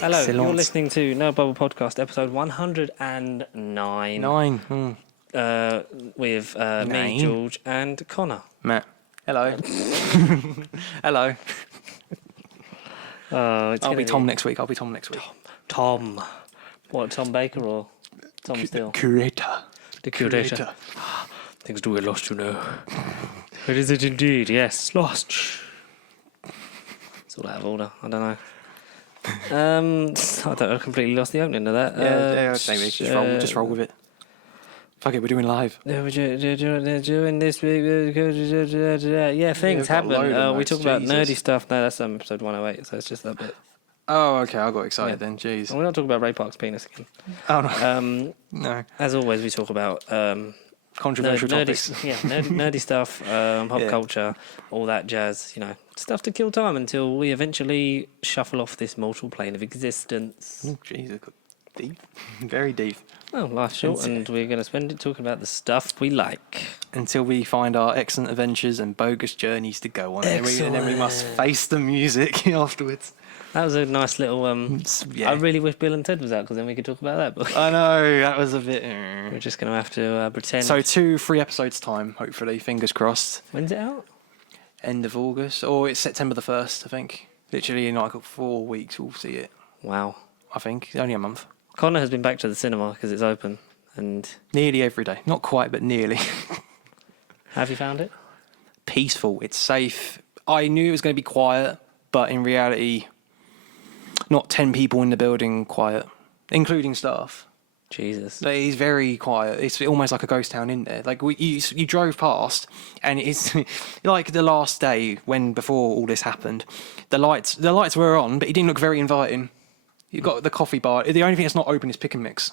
Hello, Excellent. you're listening to No Bubble Podcast, episode 109. With me, George, and Connor. Matt. Hello. Hello. I'll be Tom next week. Tom. What, Tom Baker or Tom Steele? Curator. The curator. Things do get lost, you know. But is it indeed? Yes, lost. It's all out of order. I don't know. I completely lost the opening of that. Maybe. Just roll with it. Fuck it, we're doing live. They're doing this. Yeah, things happen. We talk about nerdy stuff. No, that's episode 108, so it's just that bit. Oh, okay, I got excited then. Jeez. And we're not talking about Ray Park's penis again. Oh, no. No. As always, we talk about controversial topics. Nerdy stuff, pop culture, all that jazz, stuff to kill time until we eventually shuffle off this mortal plane of existence. Oh, Jesus. Deep. Very deep. Well, life's short, and we're going to spend it talking about the stuff we like. Until we find our excellent adventures and bogus journeys to go on. And then we must face the music afterwards. That was a nice little... I really wish Bill and Ted was out, because then we could talk about that. But I know, that was a bit... We're just going to have to pretend. So 2-3 episodes time, hopefully, fingers crossed. When's it out? End of August, or it's September the 1st, I think. Literally in like 4 weeks we'll see it. Wow. I think, only a month. Connor has been back to the cinema because it's open, and... Nearly every day. Not quite, but nearly. Have you found it? Peaceful, it's safe. I knew it was going to be quiet, but in reality, not 10 people in the building quiet, including staff. Jesus. It's very quiet. It's almost like a ghost town in there. Like you drove past, and it's like the last day before all this happened. The lights were on, but it didn't look very inviting. You've got the coffee bar. The only thing that's not open is Pick and Mix.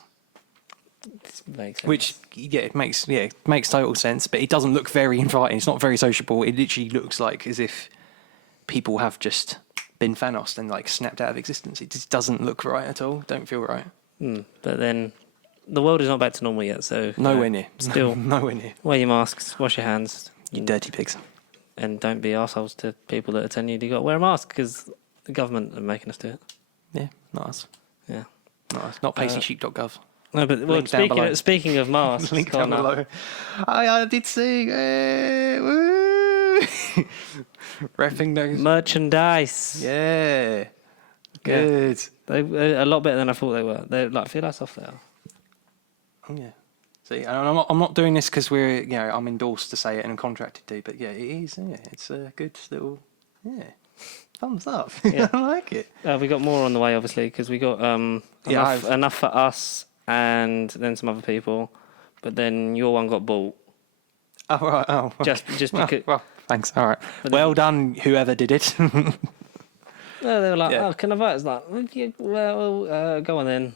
Makes sense. Which it makes total sense, but it doesn't look very inviting. It's not very sociable. It literally looks like as if people have just been Thanos and like snapped out of existence. It just doesn't look right at all. Don't feel right. But then the world is not back to normal yet, so nowhere near. Still, nowhere near. Wear your masks, wash your hands, you dirty pigs, and don't be arseholes to people that are telling you got to wear a mask because the government are making us do it. Yeah, not us. Yeah, not us. Not pacysheep.gov. No, but speaking of masks, link down below. I did see. Woo! Repping those merchandise. Yeah, good. Yeah. They're a lot better than I thought they were. They're like, feel how soft they are. Oh yeah. See, I'm not doing this because I'm endorsed to say it and I'm contracted to, but yeah, it is. Yeah, it's a good little thumbs up. Yeah. I like it. We got more on the way, obviously, because we got enough for us and then some other people, but then your one got bought. Oh right. Oh, just because. Well, thanks. All right. Well done, whoever did it. Well, they were like, "Oh, can I buy it?" It's like, "Well, go on then."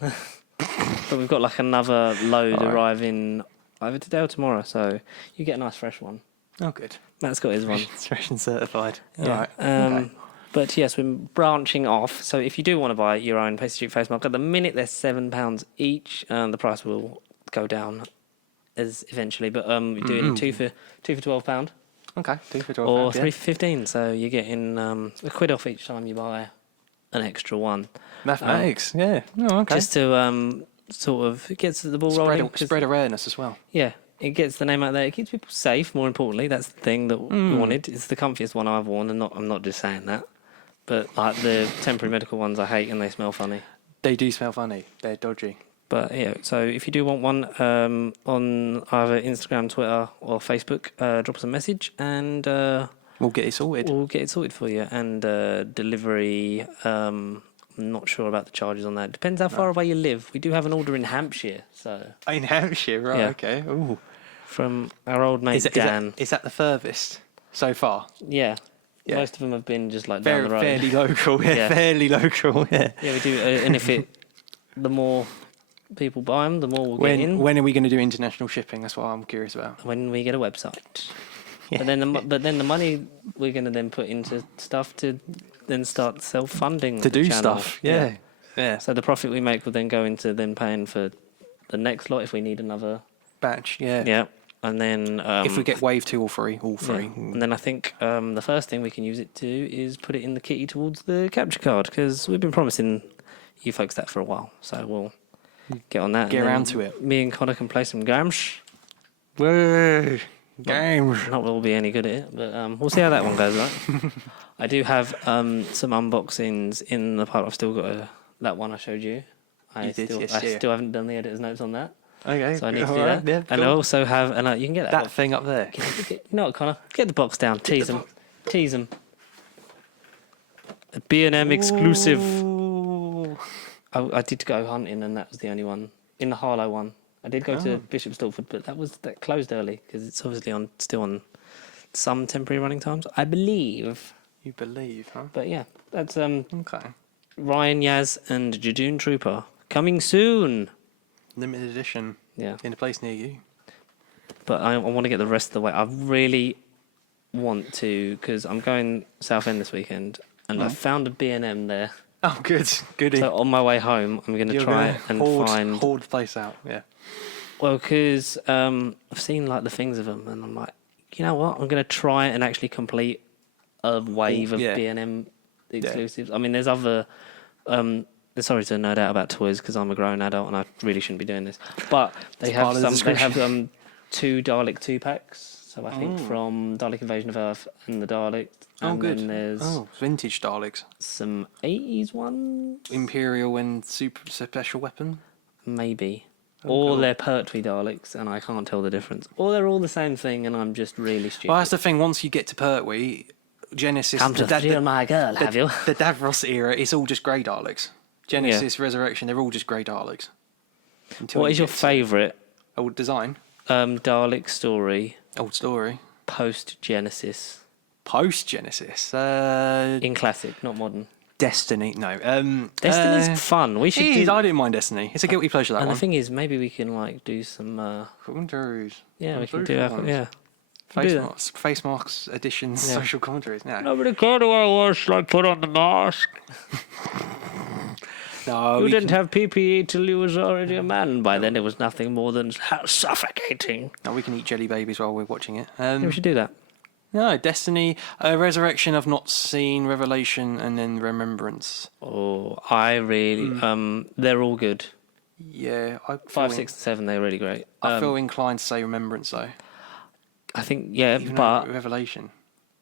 But we've got like another load arriving either today or tomorrow, so you get a nice fresh one. Oh, good. Matt's got his one. It's fresh and certified. Yeah. All right. Okay. But yes, we're branching off. So if you do want to buy your own Pastry Street face mask, at the minute they're £7 each. The price will go down as eventually, but we're doing two for £12. Okay, 2 for £12. Or 3 for £15. So you're getting £1 off each time you buy an extra one. Mathematics, yeah. Oh, okay. Just to sort of it gets the ball rolling. Spread awareness as well. Yeah. It gets the name out there. It keeps people safe, more importantly. That's the thing that we wanted. It's the comfiest one I've worn, and I'm not just saying that. But like the temporary medical ones I hate and they smell funny. They do smell funny. They're dodgy. But yeah, so if you do want one on either Instagram, Twitter or Facebook, drop us a message and we'll get it sorted. We'll get it sorted for you. And delivery, I'm not sure about the charges on that. Depends how far away you live. We do have an order in Hampshire. So in Hampshire, right, yeah. Okay. Ooh. From our old mate Dan. Is that the furthest so far? Yeah. Yeah. Most of them have been just like down the road. Fairly local, yeah. Fairly local, yeah. Yeah, we do. And the more people buy them, the more we'll get in. When are we going to do international shipping? That's what I'm curious about. When we get a website. Yeah. But then the money we're going to then put into stuff to then start self-funding to do channel. Stuff. Yeah. So the profit we make will then go into then paying for the next lot if we need another batch. Yeah. Yeah. And then if we get wave 2 or 3, all 3. Yeah. And then I think the first thing we can use it to is put it in the kitty towards the capture card, because we've been promising you folks that for a while. So we'll get on that. Get and then around to it. Me and Connor can play some games. Whoa, games. Not that we'll be any good at it, but we'll see how that one goes, right? I do have some unboxings in the part. I've still got that one I showed you. I still haven't done the editor's notes on that. Okay. So I need to do that. Yeah, and I also have, and you can get that thing up there. You know what, Connor? Get the box down. Tease them. A B&M exclusive. Ooh. I did go hunting, and that was the only one. In the Harlow one. I did go to Bishop Stortford, but that closed early because it's obviously still on some temporary running times, I believe. You believe, huh? But yeah, that's Okay. Ryan, Yaz, and Jadoon Trooper coming soon. Limited edition. Yeah, In a place near you. but I want to get the rest of the way. I really want to because I'm going Southend this weekend, and I found a B&M there. Oh, good. Goody. So on my way home, I'm going to try and find. Hoard the place out, yeah. Well, because I've seen like the things of them, and I'm like, you know what? I'm going to try and actually complete a wave of B&M exclusives. I mean, there's other. Sorry to nerd out about toys because I'm a grown adult and I really shouldn't be doing this. But they have two Dalek 2-packs. So I think from Dalek Invasion of Earth and the Dalek. And good. Then there's vintage Daleks. some 80s ones. Imperial and super special weapon. Maybe. Or they're Pertwee Daleks, and I can't tell the difference. Or they're all the same thing, and I'm just really stupid. Well, that's the thing. Once you get to Pertwee, Genesis... Come to steal my girl, have you? The Davros era, it's all just grey Daleks. Genesis, Resurrection, they're all just grey Daleks. What is your favourite old design? Dalek story? Old story. Post-Genesis. Post-Genesis? In classic, not modern. Destiny, no. Destiny's fun. We should do... I didn't mind Destiny. It's a guilty pleasure, that and one. the thing is, maybe we can like do some... commentaries. Yeah, we can do that. Yeah. Face masks, editions, social commentaries. No. Nobody cared who I was, like put on the mask. No, you didn't have PPE till you was already a man. By then it was nothing more than suffocating. No, we can eat jelly babies while we're watching it. Yeah, we should do that. No, Destiny, Resurrection I've not seen, Revelation, and then Remembrance. Oh, I really... they're all good. Yeah. 5, 6, 7, they're really great. I feel inclined to say Remembrance, though. I think, yeah, Even but... Revelation.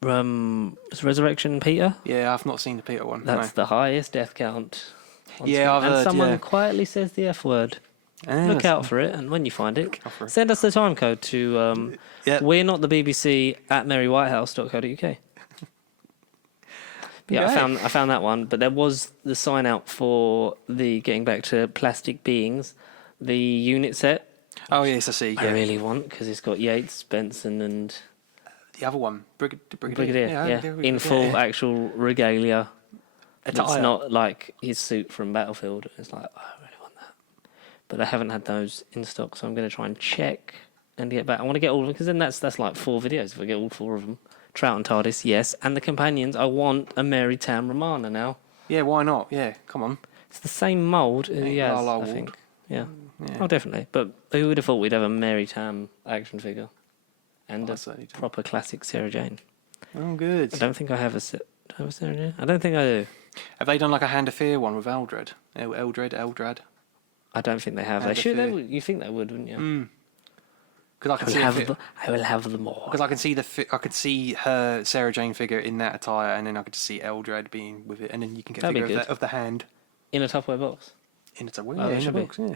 Is Resurrection Peter? Yeah, I've not seen the Peter one. That's the highest death count. Yeah, I've heard, and someone quietly says the F word. Look out for it, and when you find it, send us the time code to we're not the BBC at merrywhitehouse.co.uk. Yeah, I found that one, but there was the sign out for the getting back to plastic beings, the unit set. Oh yes, I see. Yeah. I really want because it's got Yates, Benson, and the other one, Brigadier. Yeah, in full actual regalia. It's not like his suit from Battlefield. It's like, oh, I really want that. But I haven't had those in stock, so I'm going to try and check and get back. I want to get all of them, because then that's like 4 videos if I get all 4 of them. Trout and TARDIS, yes. And the companions, I want a Mary Tam Romana now. Yeah, why not? Yeah, come on. It's the same mould as he has, I think. Yeah. Oh, definitely. But who would have thought we'd have a Mary Tam action figure? And a proper classic Sarah Jane. Oh, good. I don't think I have a Sarah Jane. I don't think I do. Have they done like a Hand of Fear one with Eldred? Eldrad? I don't think they have. They should. You think they would, wouldn't you? Because I will have them all. Because I could see her Sarah Jane figure in that attire, and then I could just see Eldred being with it, and then you can get a figure of the hand in a Tupperware box. In a box, yeah.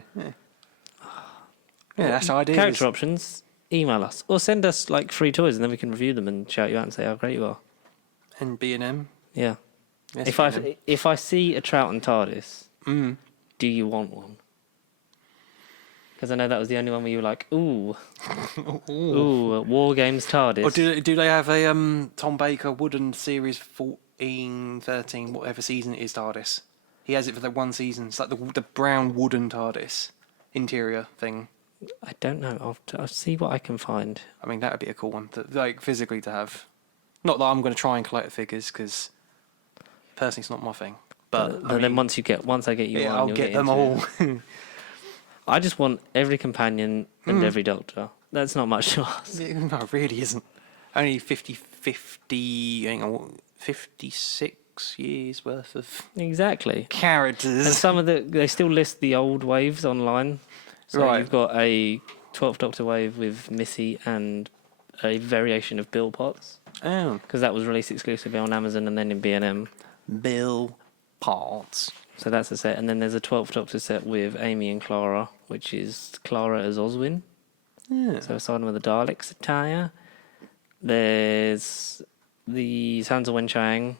Yeah, that's the idea. Character options. Email us or send us like free toys, and then we can review them and shout you out and say how great you are. And B&M. Yeah. Yes, if I see a Trout and TARDIS, do you want one? Because I know that was the only one where you were like, ooh, War Games TARDIS. Or do they have a Tom Baker wooden series 14, 13, whatever season it is TARDIS? He has it for the one season. It's like the brown wooden TARDIS interior thing. I don't know. I'll see what I can find. I mean, that would be a cool one, physically to have. Not that I'm going to try and collect figures, because personally it's not my thing. But then once I get you one, I'll get them all. I just want every companion and every Doctor. That's not much to ask. No, it really isn't. Only 56 6 years worth of Exactly. And characters. some of they still list the old waves online. So Right. you've got a 12th Doctor wave with Missy and a variation of Bill Potts, Oh, because that was released exclusively on Amazon and then in B&M. Bill Potts. So that's a set. And then there's a 12th Doctor set with Amy and Clara, which is Clara as Oswin. Yeah. So siding with the Daleks attire. There's the Sansa Wenchang.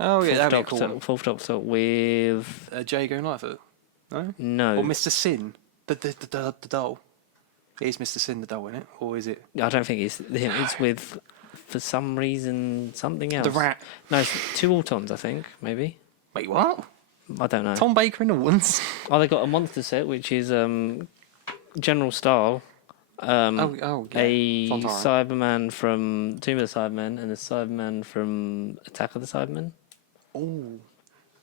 Oh yeah, that'd be a cool Doctor, one. 4th Doctor with... Jago Lightfoot. No. No. Or Mr. Sin, the doll. Is Mr. Sin the doll in it, or is it I don't think it's him. It's with, for some reason, something else. the rat? No, it's 2 Autons, I think, maybe. Wait, what? I don't know. Tom Baker in the ones? Oh, they got a monster set, which is General Style. Yeah. A Fontaine. Cyberman from Tomb of the Cybermen and a Cyberman from Attack of the Cybermen. Ooh,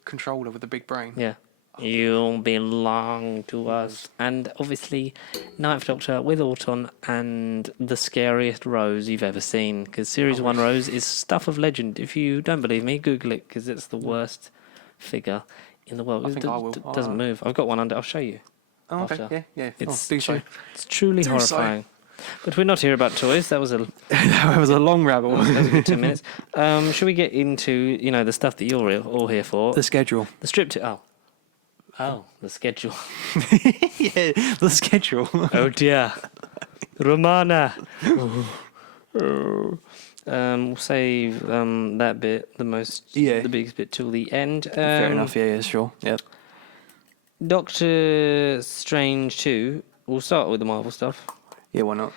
controller with the big brain. Yeah. You belong to us. And obviously, 9th Doctor with Auton and the scariest Rose you've ever seen. Because Series 1 Rose is stuff of legend. If you don't believe me, Google it, because it's the worst figure in the world. I think I will. Doesn't move. I've got one under. I'll show you. Oh, okay. After. Yeah. It's, do so. it's truly Do so. horrifying. But we're not here about toys. That was a That was a long rabbit that was hole. a good 10 minutes. Should we get into the stuff that you're all here for? The schedule. The strip to the schedule. Yeah, the schedule. Oh dear, Romana. We'll save that bit, the biggest bit, till the end. Fair enough. Yeah, sure. Yep. Doctor Strange 2. We'll start with the Marvel stuff. Yeah, why not?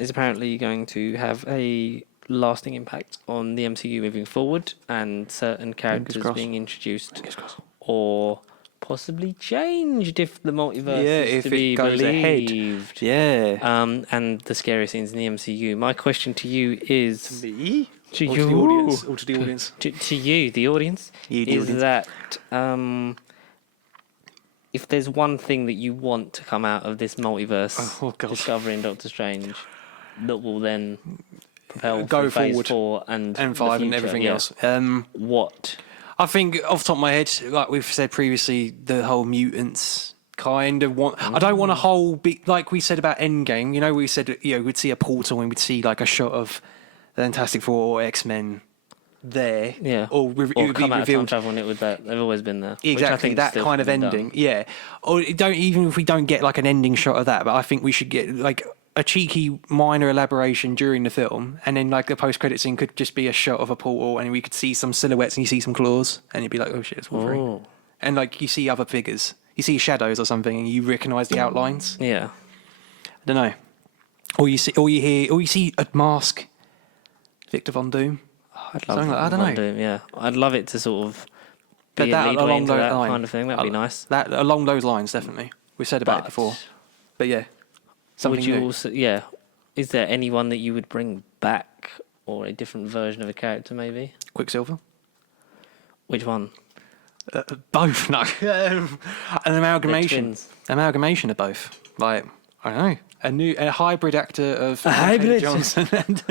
Is apparently going to have a lasting impact on the MCU moving forward, and certain characters crossed. being introduced Fingers crossed. or possibly changed if the multiverse is if to be it goes believed. ahead. Yeah. And the scary scenes in the MCU. My question to you is Me? to Or you, to the audience. Or to the audience. to you, the audience, You, the is audience. that if there's one thing that you want to come out of this multiverse Oh, God. discovery in Doctor Strange that will then propel Go through phase forward. 4 and And the 5 and future, everything yeah. else. What? I think off the top of my head, like we've said previously, the whole mutants kind of want. I don't want a whole big, like we said about Endgame. We said we'd see a portal and we'd see like a shot of the Fantastic Four or X-Men there. Yeah. Or, it would come be out of time revealed. travel and it would that they've always been there. which I Exactly think that still kind of should be ending, done. yeah. Or even if we don't get like an ending shot of that, but I think we should get like a cheeky minor elaboration during the film, and then like the post-credit scene could just be a shot of a portal, and we could see some silhouettes and you see some claws, and you'd be like, oh shit, it's Wolverine. Oh. And like you see other figures, you see shadows or something, and you recognise the outlines. Yeah. I don't know. Or you see, or you hear, or you see a mask, Victor Von Doom. I'd love Something like- I don't Von know. Doom, yeah. I'd love it to sort of But be a that leadway along into those that lines, kind of thing. That'd be nice. That along those lines, definitely. We've said about it before. But yeah, something would you new. also, yeah. Is there anyone that you would bring back, or a different version of a character maybe? Quicksilver. Which one? Both, no. An amalgamation. twins. Amalgamation of both. Like, I don't know. A hybrid actor of A hybrid? Johnson and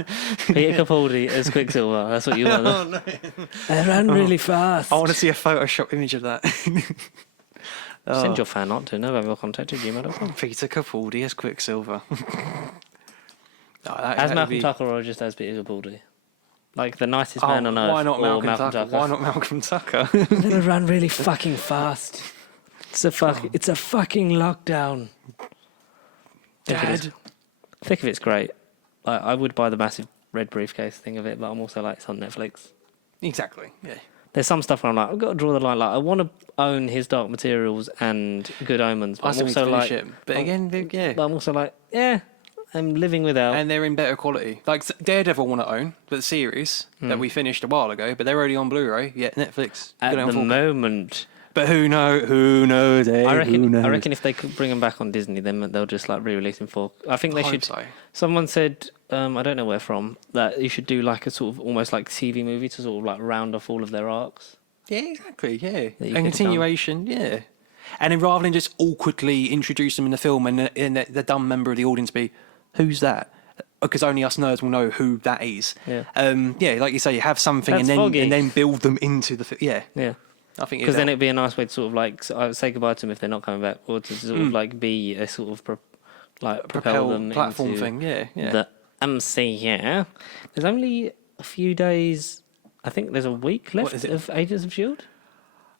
Peter Capaldi as Quicksilver. That's what you want. Oh, no. They ran really fast. I want to see a Photoshop image of that. Send your fan art to novavilcontact@gmail.com. Peter Capaldi as Quicksilver. As Malcolm Tucker or just as Peter Capaldi? Like the nicest man on earth. Why not or Malcolm Tucker? Why not Malcolm Tucker? They run really fucking fast. It's a fucking lockdown. Dad. Think of it's great. I would buy the massive red briefcase thing of it, but I'm also like, it's on Netflix. Exactly. Yeah. There's some stuff where I'm like, I've got to draw the line. Like, I want to own his Dark Materials and Good Omens, but I I'm still need also to like, finish it. But again, yeah. but I'm also like, yeah, I'm living without. And they're in better quality. Like Daredevil want to own, but the series that we finished a while ago, but they're already on Blu-ray. Yeah, Netflix. At Good on the 4K. moment, But who knows? I reckon if they could bring them back on Disney, then they'll just like re-release them for. I think they Hope should. so. Someone said, I don't know where from, that you should do like a sort of almost like TV movie to sort of like round off all of their arcs. Yeah, exactly. Yeah, you a could have continuation. Yeah, and then rather than just awkwardly introduce them in the film and the dumb member of the audience be, who's that? because only us nerds will know who that is. Yeah. Like you say, you have something That's and Foggy. then build them into the Yeah. I think Because then it'd be a nice way to sort of like say goodbye to them if they're not coming back, or to sort of like be a sort of propel them platform into thing. Yeah. the MCU. There's only a few days. I think there's a week left is it? of Agents of Shield.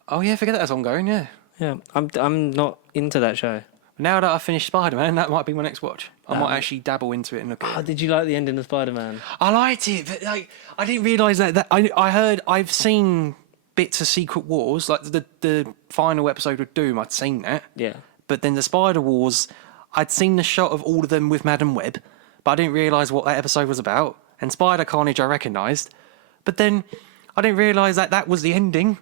Oh yeah, forget that's ongoing. Yeah. Yeah, I'm not into that show. Now that I've finished Spider-Man, that might be my next watch. I might actually dabble into it and look at Oh, it. did you like the ending of Spider-Man? I liked it, but like I didn't realise that I've seen bits of Secret Wars, like the final episode of Doom. I'd seen that. Yeah. But then the Spider Wars, I'd seen the shot of all of them with Madam Web, but I didn't realise what that episode was about. And Spider Carnage I recognised, but then I didn't realise that was the ending.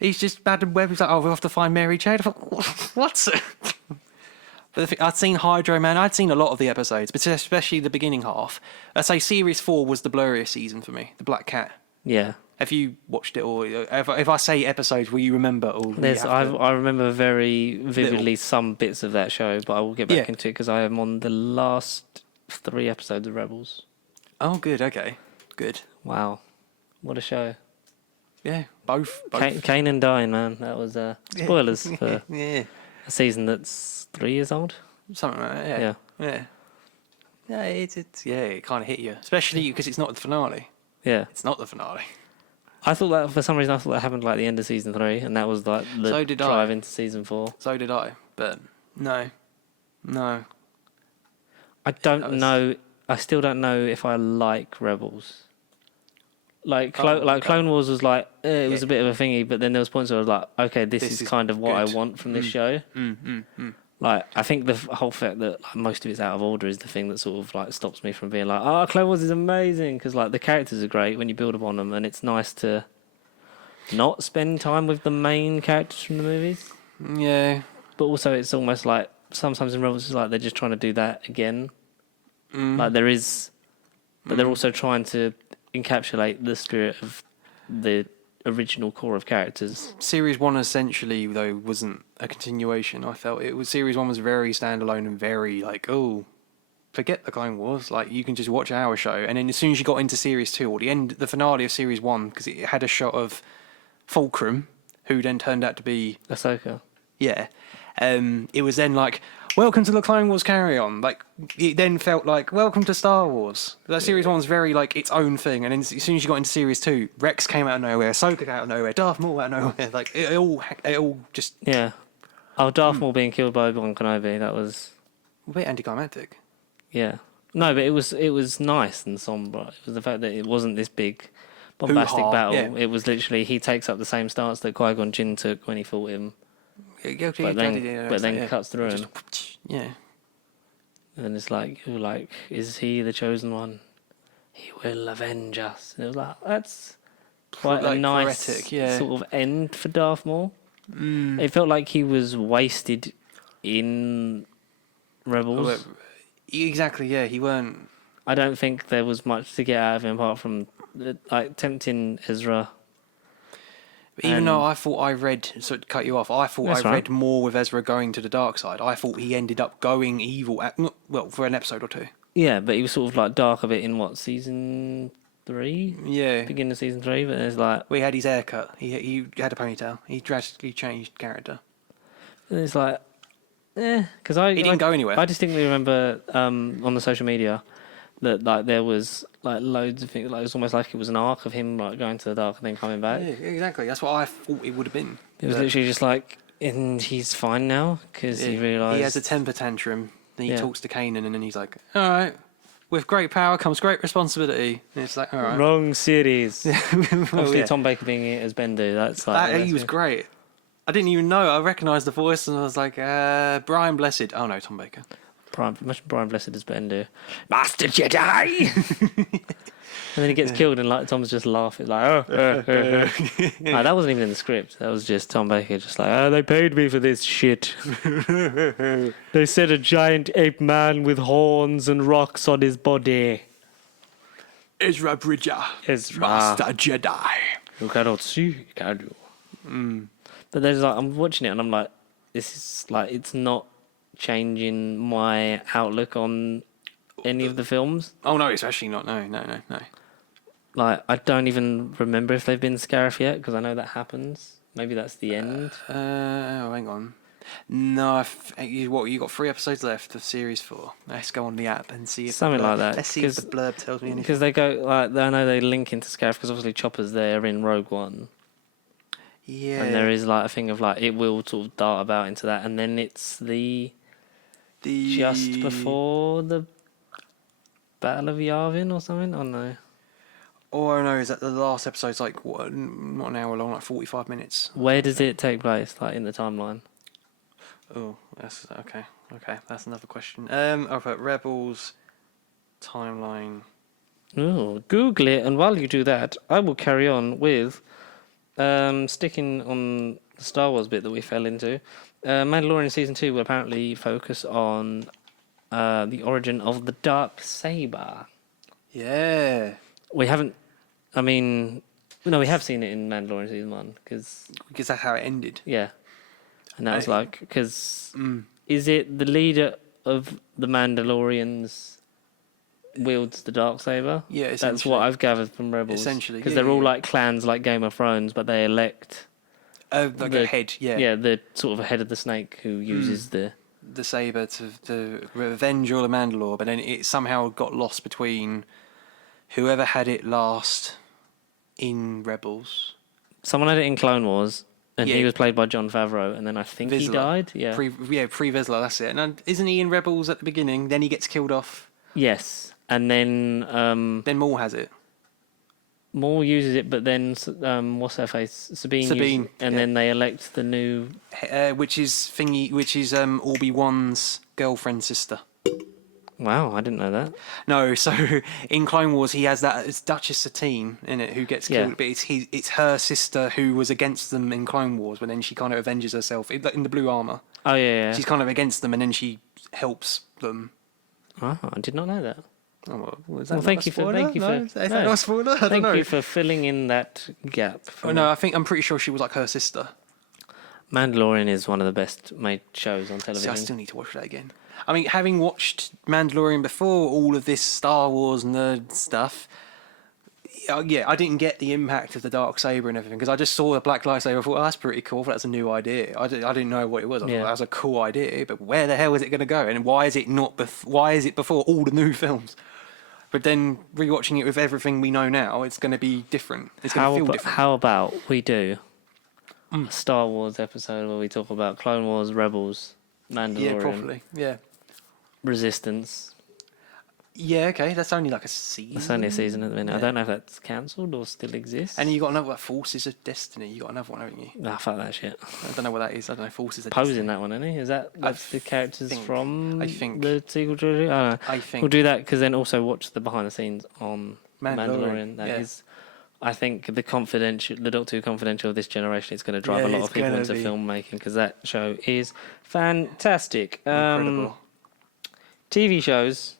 He's just Madam Web. He's like, oh, we'll have to find Mary Jane. I thought, what? But I'd seen Hydro Man. I'd seen a lot of the episodes, but especially the beginning half. I'd say Series 4 was the blurriest season for me, the Black Cat. Yeah. Have you watched it, or if I say episodes, will you remember? Or I remember very vividly some bits of that show, but I will get back into it because I am on the last 3 episodes of Rebels. Oh, good. Okay, good. Wow, what a show! Yeah, both. Kanan dying, man. That was spoilers for Yeah, a season that's 3 years old. something like that. Yeah. Yeah, it kind of hit you, especially because it's not the finale. Yeah, It's not the finale. I thought that for some reason that happened like the end of season 3, and that was like the So did I. drive into season 4. So did I, but no. I don't know. I still don't know if I like Rebels. Like Clone Wars was like it was a bit of a thingy, but then there was points where I was like, okay, this is kind of what good. I want from this show. Like I think the whole fact that like, most of it's out of order is the thing that sort of like stops me from being like, oh, Clone Wars is amazing, because like the characters are great when you build upon them, and it's nice to not spend time with the main characters from the movies. Yeah. But also it's almost like sometimes in Rebels it's like they're just trying to do that again. Like there is, but they're also trying to encapsulate the spirit of the original core of characters. Series 1 essentially, though, wasn't a continuation. I felt Series 1 was very standalone and very like, oh, forget the Clone Wars. Like you can just watch our show, and then as soon as you got into Series 2 or the finale of Series 1, because it had a shot of Fulcrum, who then turned out to be Ahsoka. Yeah. It was then like, welcome to the Clone Wars carry on. Like, it then felt like, welcome to Star Wars. That Series 1 was very like its own thing. And then as soon as you got into Series 2, Rex came out of nowhere, Ahsoka came out of nowhere, Darth Maul out of nowhere. Like, it all just... Yeah. Oh, Darth Maul being killed by Obi-Wan Kenobi, that was... a bit anticlimactic. Yeah. No, but it was nice and somber. It was the fact that it wasn't this big bombastic Hoo-ha, battle. yeah. It was literally, he takes up the same stance that Qui-Gon Jinn took when he fought him. But then cuts through him. Yeah. And it's like, you're like, is he the chosen one? He will avenge us. And it was like, that's quite a nice poetic, sort of end for Darth Maul. It felt like he was wasted in Rebels. Exactly, yeah, he weren't... I don't think there was much to get out of him apart from like tempting Ezra. Even though I thought I read, so to cut you off, I thought I read more with Ezra going to the dark side. I thought he ended up going evil, for an episode or 2. Yeah, but he was sort of like dark a bit in season 3? Yeah. Beginning of season 3, but it's like... We had his haircut. He had a ponytail. He drastically changed character. And it's like... because He didn't go anywhere. I distinctly remember on the social media that like there was like loads of things, like it was almost like it was an arc of him like going to the dark and then coming back. Yeah, exactly. That's what I thought it would have been. It was literally just like, and he's fine now because he realised... He has a temper tantrum. Then he talks to Kanan and then he's like, all right, with great power comes great responsibility. And it's like, all right. Wrong series. Obviously, Tom Baker being it as Bendu, that's like... he was great. I didn't even know. I recognised the voice and I was like, Brian Blessed. Oh no, Tom Baker. Brian Blessed as Bendu. Master Jedi! And then he gets killed and like Tom's just laughing like, oh. Nah, that wasn't even in the script. That was just Tom Baker just like, they paid me for this shit. They said a giant ape man with horns and rocks on his body. Ezra Bridger. Master Jedi. You cannot see, can you? But there's like, I'm watching it and I'm like, this is like, it's not changing my outlook on any of the films. Oh no, it's actually not. No. Like, I don't even remember if they've been Scarif yet, because I know that happens. Maybe that's the end. Hang on. No, you got 3 episodes left of series 4. Let's go on the app and see if Something like that. Let's see if the blurb tells me anything. Because they go, like, I know they link into Scarif, because obviously Chopper's there in Rogue One. Yeah. And there is, like, a thing of, like, it will sort of dart about into that. And then it's just before the Battle of Yavin or something? Oh, no. Or no, is that the last episode's like, what, not an hour long, like 45 minutes? Where does it take place, like, in the timeline? Oh, that's okay. Okay, that's another question. I'll put Rebels timeline. Oh, Google it, and while you do that, I will carry on with sticking on the Star Wars bit that we fell into. Mandalorian Season 2 will apparently focus on the origin of the dark saber. Yeah. We haven't... I mean... No, we have seen it in Mandalorian Season 1, because that's how it ended. yeah. And that was like... Because is it the leader of the Mandalorians wields the Darksaber? Yeah, That's what I've gathered from Rebels. Essentially, because yeah, they're all yeah. like clans, like Game of Thrones, but they elect Like a head, yeah. yeah, the sort of head of the snake who uses the saber to revenge all the Mandalore, but then it somehow got lost between whoever had it last in Rebels. someone had it in Clone Wars, and he Yeah. was played by Jon Favreau, and then I think he Vizsla. died. Yeah, Pre Vizsla, that's it. And isn't he in Rebels at the beginning? Then he gets killed off. yes, and then Then Maul has it. Maul uses it, but then what's her face, Sabine, uses Sabine, it, and yeah. then they elect the new. Which is Obi-Wan's girlfriend's sister. Wow, I didn't know that. No, so in Clone Wars he has that, it's Duchess Satine in it who gets killed, Yeah. but it's her sister who was against them in Clone Wars, but then she kind of avenges herself in the blue armor. Oh yeah. She's kind of against them, and then she helps them. Oh, I did not know that. Oh, well, is Well, that thank not you a for spoiler? thank you No? for Is that no. not a spoiler? I don't Thank know. you for filling in that gap. for Oh, me. no, I'm pretty sure she was like her sister. Mandalorian is one of the best made shows on See, television. I still need to watch that again. I mean, having watched Mandalorian before all of this Star Wars nerd stuff, yeah, I didn't get the impact of the dark saber and everything because I just saw the black lightsaber. I thought, oh, that's pretty cool. I thought that's a new idea. I didn't know what it was. I Yeah. thought that was a cool idea, but where the hell is it going to go? And why is it not? Why is it before all the new films? But then rewatching it with everything we know now, it's going to be different. It's going to feel different. How about we do a Star Wars episode where we talk about Clone Wars, Rebels, Mandalorian, Yeah, properly. Yeah. Resistance. Yeah, okay. That's only like a season. It's only a season at the minute. I Yeah. don't know if that's cancelled or still exists. And you got another Forces of Destiny. You got another one, haven't you? Nah, fuck that shit. I don't know what that is. I don't know. Forces of Poe's Destiny. in that one, isn't he? Is that that's the characters I think. the sequel trilogy? I don't know. I think. We'll do that because then also watch the behind the scenes on Mandalorian. That yeah. is, I think the Doctor Who Confidential of this generation is going to drive a lot it's of people gonna into be. filmmaking because that show is fantastic. Incredible. TV shows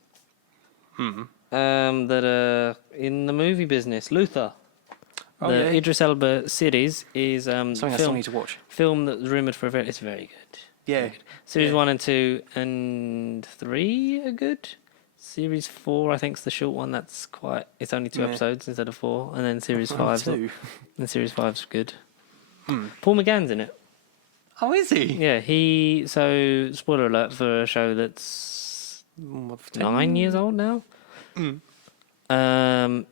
that are in the movie business. Luther. Oh, The yeah. Idris Elba series is Something I still need to watch. film that's rumoured for it's very good. Yeah. Series Yeah. 1 and 2 and 3 are good. Series 4, I think, is the short one. That's quite. It's only 2 Yeah. episodes instead of 4, and then Series Oh, 5. two. And Series 5's good. Paul McGann's in it. Oh, is he? Yeah, he. So spoiler alert for a show that's 9 years old now. John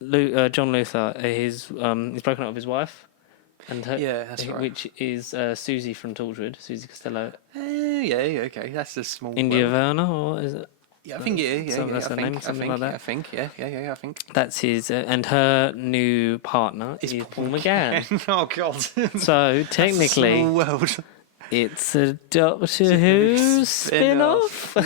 Luther. He's broken up with his wife, and her, Yeah, that's right. which is Susie from Torchwood, Susie Costello. Yeah, okay. That's a small. India world. Werner, or is it? Yeah, I think So that's I her think, name, something I like that? I think, I think. That's his, and her new partner is Paul McGann. Oh God. So technically, Small world. it's a Doctor Who spin-off.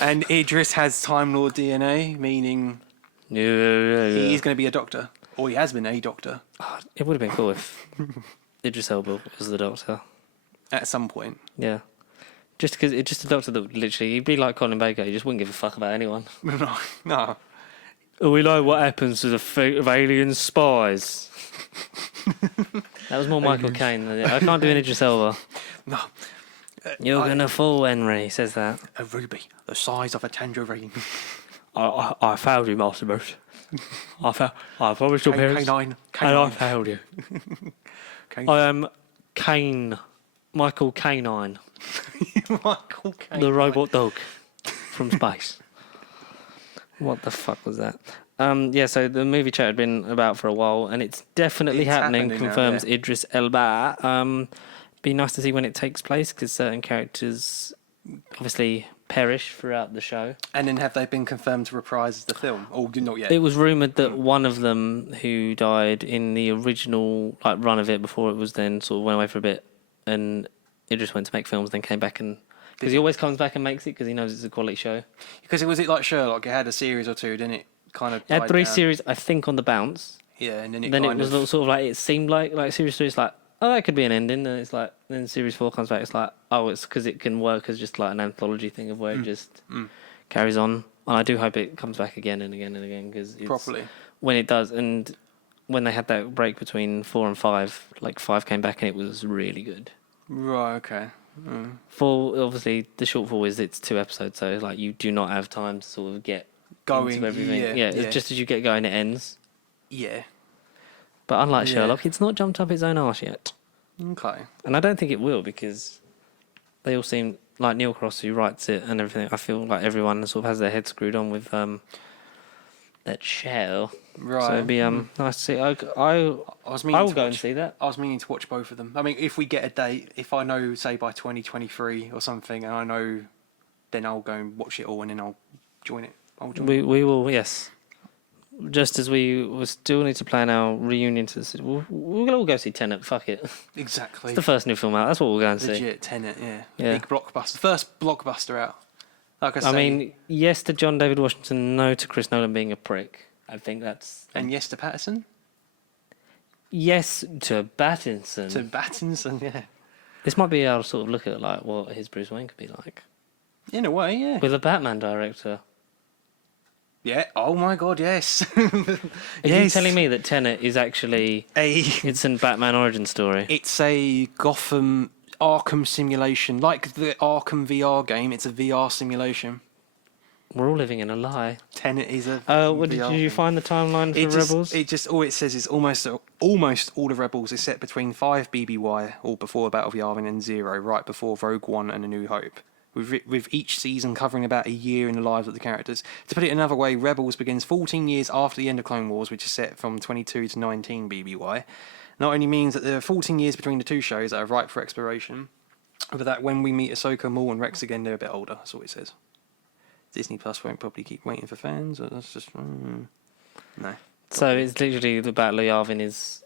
And Idris has Time Lord DNA, meaning Yeah. he's going to be a doctor, or he has been a doctor Oh, it would have been cool if Idris Elba was the Doctor. at some point. Yeah. Just because it's just a Doctor that would literally, he'd be like Colin Baker. He just wouldn't give a fuck about anyone. No. Oh, we know what happens to the fate of alien spies. That was more Michael Caine than it. I can't do an Idris Elba. No. You're gonna fall, Henry. Says that. A ruby, the size of a tangerine. I failed you, Master Bruce. I promised your parents, Canine. and I failed you. Canine. I am Kane, Michael Canine, Michael Caine. the robot dog from space. What the fuck was that? Yeah, so the movie chat had been about for a while, and it's definitely happening. now, Confirms yeah. Idris Elba. Be nice to see when it takes place because certain characters obviously perish throughout the show. And then have they been confirmed to reprise the film? Or not yet? It was rumored that one of them who died in the original run of it before it was then sort of went away for a bit, and Idris went to make films, then came back and because he always comes back and makes it because he knows it's a quality show. Because it was like Sherlock. It had a series or two, didn't it? Kind of. It had died 3 down. series, I think, on the bounce. Yeah, and then it Then it kind was of. sort of like it seemed like series 3 is like, oh, that could be an ending, and it's like then series 4 comes back, it's like, oh, it's because it can work as just like an anthology thing of where it just carries on. And I do hope it comes back again and again and again because Properly. when it does, and when they had that break between 4 and 5, like 5 came back and it was really good. Right. Okay. 4, obviously, the shortfall is it's 2 episodes, so like you do not have time to sort of get Going. into everything. Yeah. It's just as you get going, it ends. Yeah. But unlike Yeah. Sherlock, it's not jumped up its own arse yet. Okay. And I don't think it will because they all seem like Neil Cross, who writes it and everything. I feel like everyone sort of has their head screwed on with that show. Right. So it'd be nice to see. I was meaning I'll to go and watch- see that. I was meaning to watch both of them. I mean, if we get a date, if I know, say by 2023 or something, and I know, then I'll go and watch it all, and then I'll join it. We will, yes. Just as we will still need to plan our reunion to the city. We'll all go see Tenet. Fuck it. Exactly. It's the first new film out. That's what we'll go and see. Legit Tenet, yeah. Yeah. Big blockbuster. First blockbuster out. Like I say. I mean, yes to John David Washington, no to Chris Nolan being a prick. I think that's... And yes to Patterson? Yes to Pattinson. To Pattinson, yeah. This might be our sort of look at like what his Bruce Wayne could be like. In a way, yeah. With a Batman director. Yeah, oh my god, yes. Are you telling me that Tenet is actually... It's a Batman origin story? It's a Gotham Arkham simulation. Like the Arkham VR game, it's a VR simulation. We're all living in a lie. Tenet is a What did you find the timeline for Rebels? All it says is almost all the Rebels is set between 5 BBY, or before the Battle of Yavin, and 0, right before Rogue One and A New Hope. With each season covering about a year in the lives of the characters. To put it another way, Rebels begins 14 years after the end of Clone Wars, which is set from 22 to 19 BBY. Not only means that there are 14 years between the two shows that are ripe for exploration, but that when we meet Ahsoka, Maul and Rex again, they're a bit older. That's all it says. Disney Plus won't probably keep waiting for fans, or that's just... no. So it's literally the Battle of Yavin is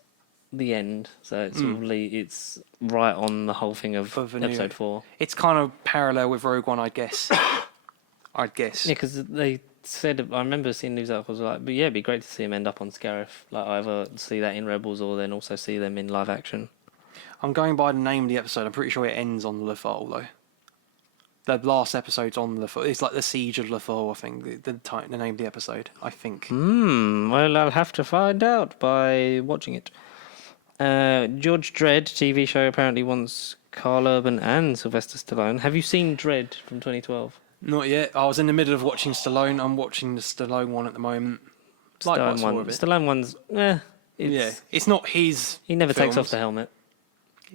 the end. So it's it's right on the whole thing of episode 4. It's kind of parallel with Rogue One, I'd guess. Yeah, because they said, I remember seeing news articles like, but yeah, it'd be great to see him end up on Scarif. Like either see that in Rebels or then also see them in live action. I'm going by the name of the episode. I'm pretty sure it ends on Lothal, though. The last episode's on Lothal. It's like the Siege of Lothal, I think. The name of the episode, I think. Well, I'll have to find out by watching it. Judge Dredd TV show apparently wants Carl Urban and Sylvester Stallone. Have you seen Dredd from 2012? Not yet. I was in the middle of watching Stallone. I'm watching the Stallone one at the moment. Like Stallone more one. of it. Stallone one's It's not his. He never takes films. off the helmet.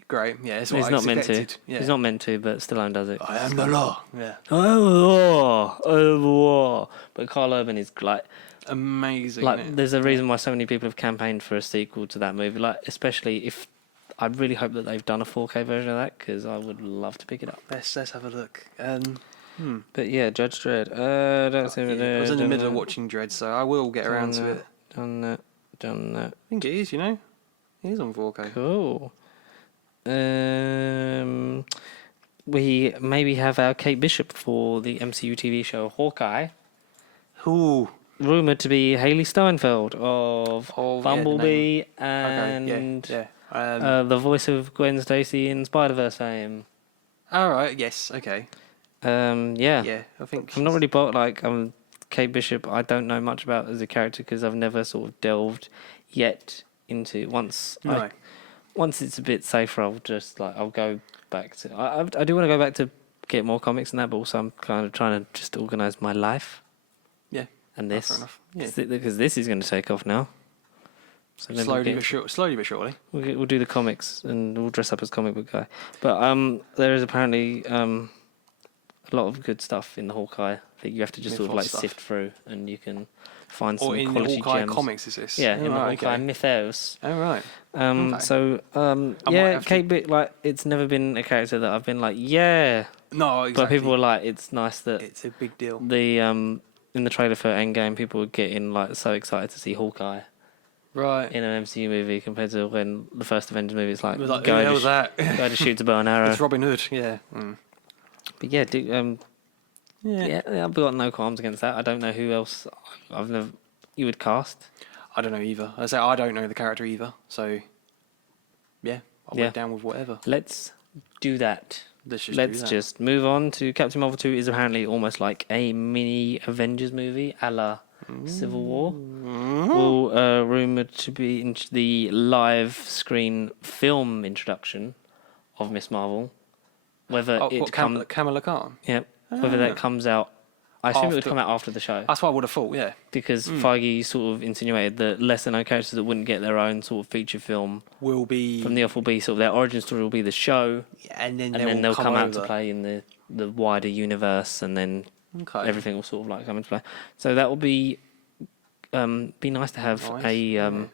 Great. Yeah, it's He's what I not meant to. expected. Yeah. He's not meant to, but Stallone does it. I am the law. Yeah. But Carl Urban is like Amazing. like isn't it? there's a reason why so many people have campaigned for a sequel to that movie. Like especially if I really hope that they've done a 4K version of that because I would love to pick it up. Let's have a look. But yeah, Judge Dredd. Don't see it. I was in the middle of watching Dredd, so I will get around to it. Done that. I think it is, you know. It is on 4K. Cool. We maybe have our Kate Bishop for the MCU TV show Hawkeye. Ooh. Rumored to be Haley Steinfeld of Bumblebee and the voice of Gwen Stacy in Spider-Verse fame. All right. Yes. Okay. Yeah, I think I'm not really bought Kate Bishop. I don't know much about as a character because I've never sort of delved yet into once it's a bit safer, I'll go back to. I do want to go back to get more comics and that, but also I'm kind of trying to just organise my life. Yeah. And Fair this, enough. Yeah. because this is going to take off now. So then Slowly but surely. we'll do the comics and we'll dress up as comic book guy. But there is apparently a lot of good stuff in the Hawkeye that you have to just sort of like sift through, and you can find some or in quality the Hawkeye gems. comics, is this? Yeah, in the right, Hawkeye okay. mythos. Oh right. So might yeah, have to- Kate Bishop, like it's never been a character that I've been like, yeah. No, exactly. But people were like, it's nice that It's a big deal. the in the trailer for Endgame, people were getting like so excited to see Hawkeye Right. in an MCU movie compared to when the first Avengers movie is like, It was like, who guy the hell was just, that? guy just shoots a bow and arrow. It's Robin Hood. Yeah. Mm. But yeah, Yeah. yeah, I've got no qualms against that. I don't know who else you would cast. I don't know either. I say I don't know the character either. So yeah, I'll Yeah. went down with whatever. Let's do that. Let's just Let's do that. just move on to Captain Marvel 2 is apparently almost like a mini Avengers movie a la Civil War. Well, rumoured to be the live screen film introduction of Miss Marvel. Whether Kamala Khan. Yep. Whether that comes out, I assume it would After- come out after the show. That's what I would have thought. Yeah. Because Feige sort of insinuated that lesser known characters that wouldn't get their own sort of feature film Will be from the off will be sort of their origin story will be the show, and then and then they'll come out to over. play in the wider universe, and then Okay. everything will sort of like come into play. So that will be nice to have Nice, a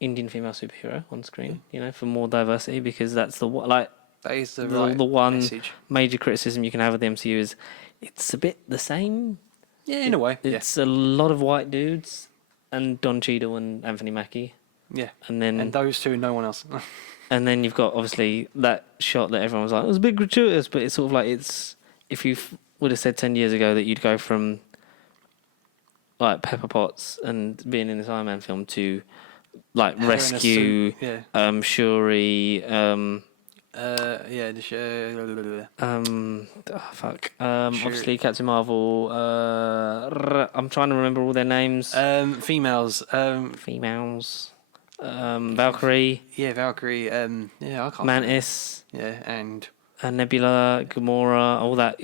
Indian female superhero on screen, you know, for more diversity, because that's like That is the the one message. major criticism you can have of the MCU is it's a bit the same. Yeah, in a way. It's a lot of white dudes and Don Cheadle and Anthony Mackie. Yeah. And then And those two, and no one else. and then you've got obviously that shot that everyone was like, it was a bit gratuitous, but it's sort of like if you would have said 10 years ago that you'd go from like Pepper Potts and being in this Iron Man film to like Her in a Rescue, suit, yeah. Shuri, Yeah. The show. obviously Captain Marvel. I'm trying to remember all their names. Females. Females. Valkyrie, Yeah, Valkyrie. Yeah, I can't. Mantis, Yeah, and Nebula, Gamora, all that.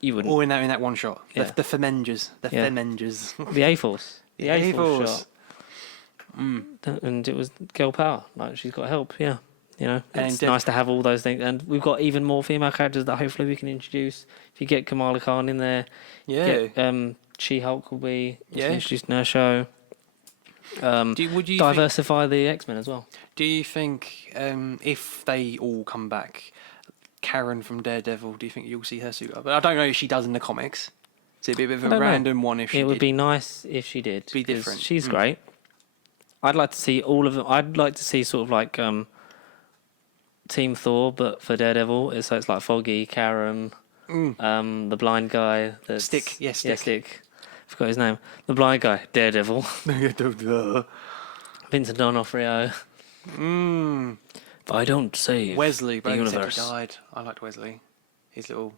You wouldn't. all in that one shot. Yeah. The Femengers. The Yeah. Femengers. The A-Force. The A-Force A-Force. shot. And it was girl power. Like, she's got help, yeah. You know, it's And, nice to have all those things. And we've got even more female characters that hopefully we can introduce. If you get Kamala Khan in there, Yeah. get, She-Hulk will be Yeah. introduced in her show. Would you think, Diversify the X-Men as well. do you think if they all come back, Karen from Daredevil, do you think you'll see her suit up? But I don't know if she does in the comics. So it'd be a bit of I a don't know. random one if she It would did. be nice if she did. Be 'cause different. She's great. I'd like to see all of them. I'd like to see sort of like Team Thor, but for Daredevil. So it's like Foggy, Karen, the blind guy. That's, Stick. Yeah, Yeah, Stick. Stick. I forgot his name. The blind guy, Daredevil. Vincent D'Onofrio. If I don't save Wesley, the but he universe. died. I liked Wesley. His little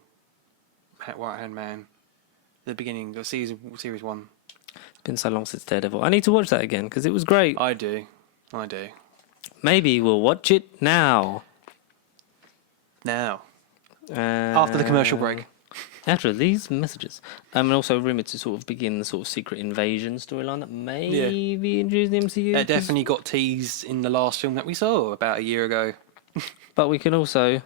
right hand man. The beginning of series 1. It's been so long since Daredevil. I need to watch that again because it was great. I do. Maybe we'll watch it now. Now, after the commercial break. After these messages. And also rumoured to sort of begin the sort of secret invasion storyline that maybe introduced the MCU. It definitely got teased in the last film that we saw about a year ago. But we can also...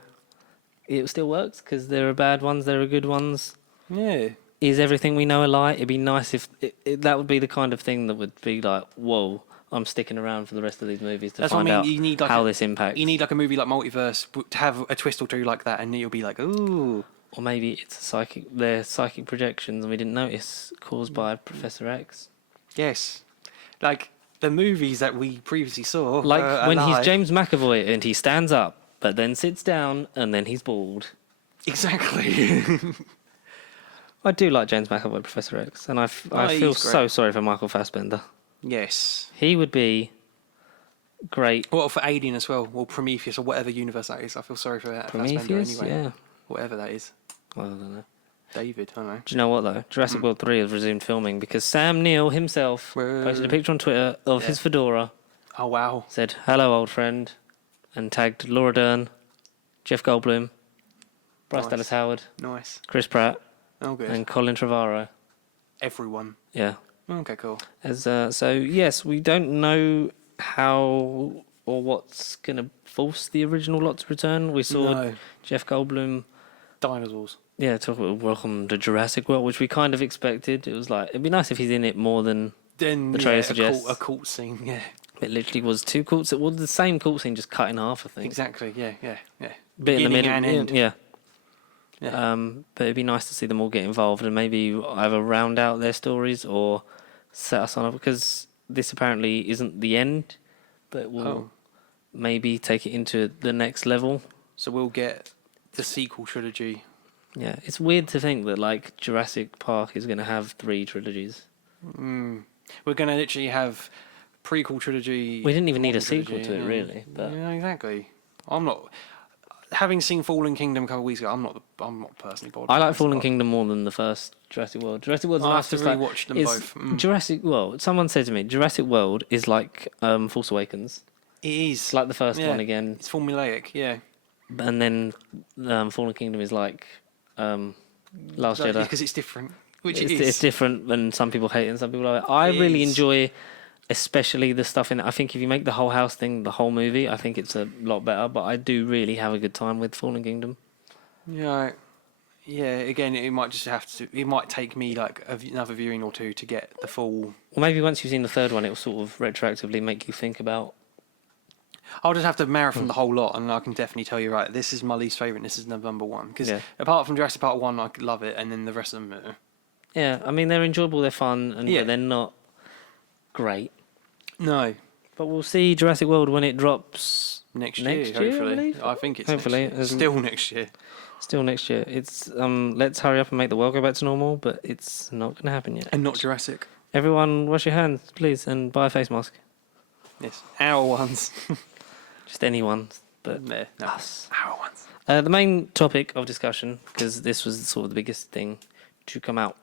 It still works because there are bad ones, there are good ones. Yeah. Is everything we know a lie? It'd be nice if... that would be the kind of thing that would be like, whoa, I'm sticking around for the rest of these movies to That's what I find mean. out You need like how this impacts. You need like a movie like Multiverse to have a twist or two like that, and you'll be like, ooh. Or maybe it's their psychic projections and we didn't notice, caused by Professor X. Yes. Like the movies that we previously saw. Like when alive. he's James McAvoy and he stands up, but then sits down and then he's bald. Exactly. I do like James McAvoy, Professor X, and I feel he's so great. sorry for Michael Fassbender. Yes. He would be great. Well, for Alien as well, or Prometheus, or whatever universe that is. I feel sorry for that. Fassbender Prometheus, anyway. yeah. Whatever that is. Well, I don't know. David, I don't know. Do you know what though? Jurassic World 3 has resumed filming because Sam Neill himself Whoa. posted a picture on Twitter of his fedora Oh wow. Said, "Hello, old friend," and tagged Laura Dern, Jeff Goldblum, Bryce Nice. Dallas Howard, Nice. Chris Pratt, Oh good. and Colin Trevorrow. Everyone. Yeah. Okay, cool. As so, yes, we don't know how or what's gonna force the original lot to return. We saw No. Jeff Goldblum. Dinosaurs. Yeah, talk about Welcome to Jurassic World, which we kind of expected. It was like it'd be nice if he's in it more than Then the trailer yeah, suggests. a cult scene. Yeah. It literally was two courts. It was the same court scene, just cut in half. I think. Exactly. Yeah. Bit in the Beginning middle. and end. Yeah. Yeah. But it'd be nice to see them all get involved and maybe either round out their stories or set us on, because this apparently isn't the end, but will maybe take it into the next level. So we'll get the sequel trilogy. Yeah, it's weird to think that like Jurassic Park is going to have 3 trilogies. We're going to literally have prequel trilogy. We didn't even need a modern sequel trilogy, to it, and really. But yeah, exactly. I'm not. Having seen Fallen Kingdom a couple of weeks ago, I'm not personally bothered. I like with Fallen Jurassic Kingdom more than the first Jurassic World. Jurassic World's I'll nice. have to just rewatch them it's- both. Jurassic World. Someone said to me, Jurassic World is like Force Awakens. Park. It is. It's like the first Yeah. one again, It's formulaic, yeah. and then Fallen Kingdom is like Last Jedi. Because it's different, which It's, it is. it's different, and some people hate it and some people love it. I It really is. enjoy, especially the stuff in it. I think if you make the whole house thing the whole movie, I think it's a lot better. But I do really have a good time with Fallen Kingdom. Yeah. Yeah, again, it might just have to. It might take me like another viewing or two to get the full. Or maybe once you've seen the third one, it will sort of retroactively make you think about. I'll just have to marathon the whole lot, and I can definitely tell you, right, this is my least favourite, and this is number one. Because Yeah. apart from Jurassic Park 1, I could love it, and then the rest of them. Yeah, I mean they're enjoyable, they're fun, and Yeah. but they're not great. No. But we'll see Jurassic World when it drops Next year, year, hopefully. I believe? I think it's Hopefully, next year. isn't- Still next year. still next year. It's let's hurry up and make the world go back to normal, but it's not going to happen yet. And not Jurassic. Everyone, wash your hands, please, and buy a face mask. Yes. Our ones. Just anyone, but No. us. Our ones. The main topic of discussion, because this was sort of the biggest thing to come out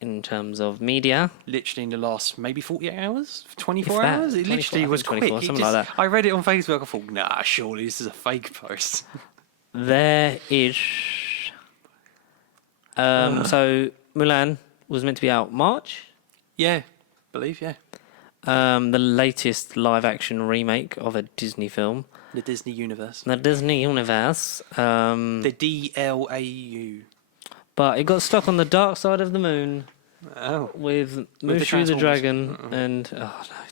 in terms of media. Literally in the last maybe 48 hours? 24 If that, hours? It 24, literally I was think quick. 24, It something just- like that. I read it on Facebook. I thought, nah, surely this is a fake post. There is. So Mulan was meant to be out March. Yeah. Believe, yeah. The latest live-action remake of a Disney film, The Disney Universe. the Disney Universe. The DLAU. But it got stuck on the dark side of the moon Oh. with the Mushu the Transformers. Dragon and